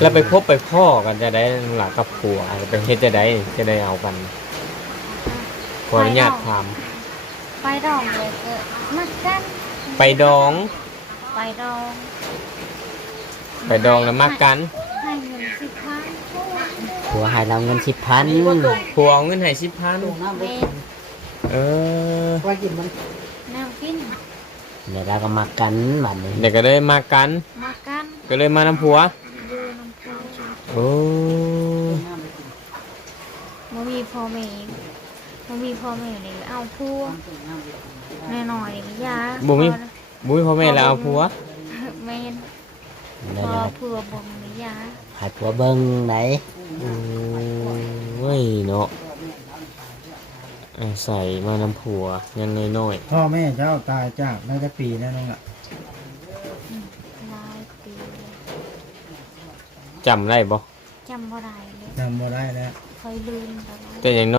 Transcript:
แล้วไปพบไปพ่อกันจะได้หลักกับผัวไปเฮ็ดจะได้เอากันขออนุญาตถาม ไปดองเลยก็มักกัน ไปดอง ไปดอง ไปดองแล้วมากกัน ให้เงิน10,000 ผัวให้เราเงิน10,000 ผัวเอาเงินให้10,000 เบ็ด เออ แนวกิน เดี๋ยวเราก็มากันบัดนี้ เดี๋ยวก็เลยมากัน มากัน ก็เลยมานำผัว ดูน้ำปู โอ้ บ่มีพ่อแม่บ่มีพ่อแม่เลยเอาพัวแน่หน่อยยา บุ้ยพ่อแม่แล้วเอาผัว แม่น เดี๋ พ ยว อ เรา เพื่อบ่มียา ให้ผัวเบิ่งไหน โอ้ยเนาะใส่มานำผัวยังน้อย พ่อแม่เจ้าตายจากน่าจะปีแล้วน้องล่ะ หลายปี ๆจำได้บ่ จำบ่ได้เลย จำบ่ได้แล้ว เคยลืมตลอด แต่อย่าง